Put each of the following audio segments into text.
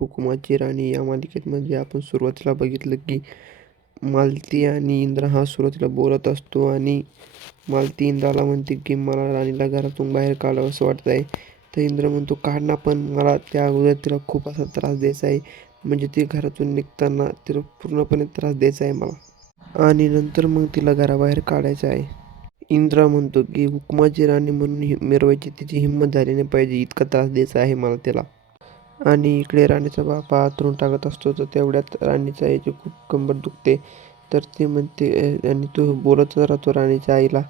हुकुमाची राणी या मालिकेमध्ये आपण सुरुवातीला बघितलं की मालती आणि इंद्र हा सुरुवातीला बोलत असतो आणि मालती इंद्राला म्हणते की मला राणीला घरातून बाहेर काढावं असं वाटत आहे. तर इंद्र म्हणतो काढ ना, पण मला त्या अगोदर तिला खूप असा त्रास द्यायचा आहे, म्हणजे ती घरातून निघताना तिला पूर्णपणे त्रास द्यायचा आहे मला, आणि नंतर मग तिला घराबाहेर काढायचं आहे. इंद्रा म्हणतो की हुकुमाची राणी म्हणून मिरवायची तिची हिंमत झाली नाही पाहिजे, इतका त्रास द्यायचा आहे मला त्याला. आणि इकडे राणीचा बाप हातरून टाकत असतो, तर तेवढ्यात राणीच्या आईची खूप कंबर दुखते. तर ती म्हणते आणि तो बोलतच राहतो राणीच्या आईला.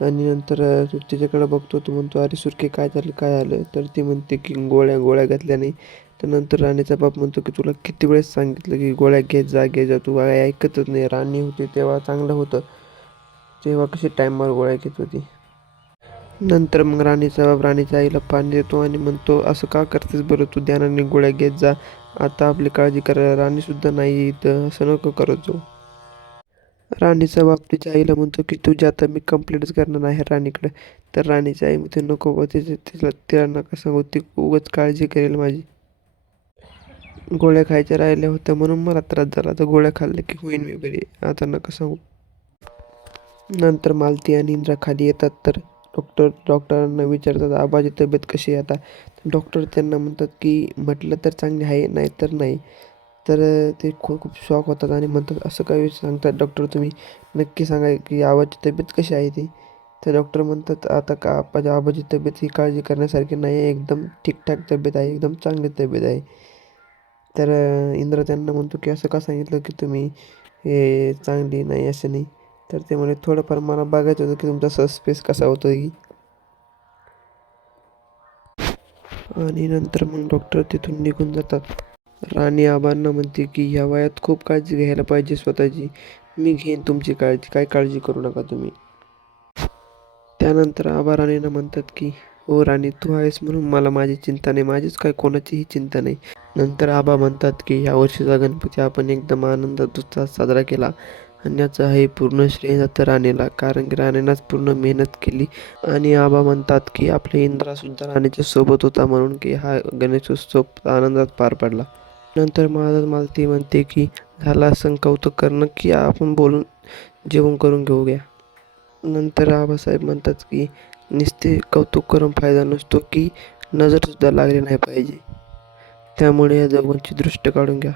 आणि नंतर तो तिच्याकडे बघतो, तो म्हणतो अरे सुरके काय झालं काय झालं. तर ती म्हणते की गोळ्या गोळ्या घातल्या नाही. तर नंतर राणीचा बाप म्हणतो की तुला किती वेळेस सांगितलं की गोळ्या घे जा, तू काय ऐकतच नाही. राणी होती तेव्हा चांगलं होतं, तेव्हा कशी टाईमवर गोळ्या घेत होती. नंतर मग राणीचा बाप राणीच्या आईला पाणी देतो आणि म्हणतो असं का करतेस बरं, तू ध्यानाने गोळ्या घेत जा, आता आपली काळजी करायला राणीसुद्धा नाही इथं, असं नको करत जाऊ. राणीचा बाप तिच्या आईला म्हणतो की तुझी आता मी कंप्लेंटच करणार आहे राणीकडे. तर राणीची आई म्हणते नको बा, तिला नका सांगू, ती उगाच काळजी करेल माझी. गोळ्या खायच्या राहिल्या होत्या म्हणून मला त्रास झाला, तर गोळ्या खाल्ल्या की होईन मी बरी, आता नका सांगू. नंतर मालती आणि इंद्रा खाली येतात, तर डॉक्टरांना विचारतात आबाची तब्येत कशी आहे आता. डॉक्टर त्यांना म्हणतात की म्हटलं तर चांगली आहे, नाही तर नाही. तर ते खूप खूप शॉक होतात आणि म्हणतात असं काय सांगतात डॉक्टर तुम्ही, नक्की सांगा की आबाची तब्येत कशी आहे ती. तर डॉक्टर म्हणतात आता का आबाची तब्येत ही काळजी करण्यासारखी नाही आहे, एकदम ठीकठाक तब्येत आहे, एकदम चांगली तब्येत आहे. तर इंद्र त्यांना म्हणतो की असं का सांगितलं की तुम्ही हे चांगली नाही असं नाही. तर ते म्हणे थोडंफार मला बघायचं होतं की तुमचा सस्पेन्स कसा होतो की. आणि नंतर मग डॉक्टर तिथून निघून जातात. राणी आबांना म्हणते की ह्या वयात खूप काळजी घ्यायला पाहिजे स्वतःची, मी घेईन तुमची काळजी, काय काळजी करू नका तुम्ही. त्यानंतर आबा राणीला म्हणतात की हो राणी, तू आहेस म्हणून मला माझी चिंता नाही, माझीच काय कोणाचीही चिंता नाही. नंतर आबा म्हणतात की ह्या वर्षीचा गणपती आपण एकदम आनंदात उत्साहात साजरा केला, आणि याचं हे पूर्ण श्रेय जातं राणीला, कारण की राणीनंच पूर्ण मेहनत केली. आणि आबा म्हणतात की आपल्या इंद्रासुद्धा राणीच्या सोबत होता म्हणून की हा गणेशोत्सव आनंदात पार पडला. नंतर महाराज मालती म्हणते की झालं असं कौतुक करणं की आपण बोलून जेवण करून घेऊया. नंतर आबासाहेब म्हणतात की नुसते कौतुक करून फायदा नसतो, की नजरसुद्धा लागली नाही पाहिजे, त्यामुळे या दोघांची दृष्ट काढून घ्या.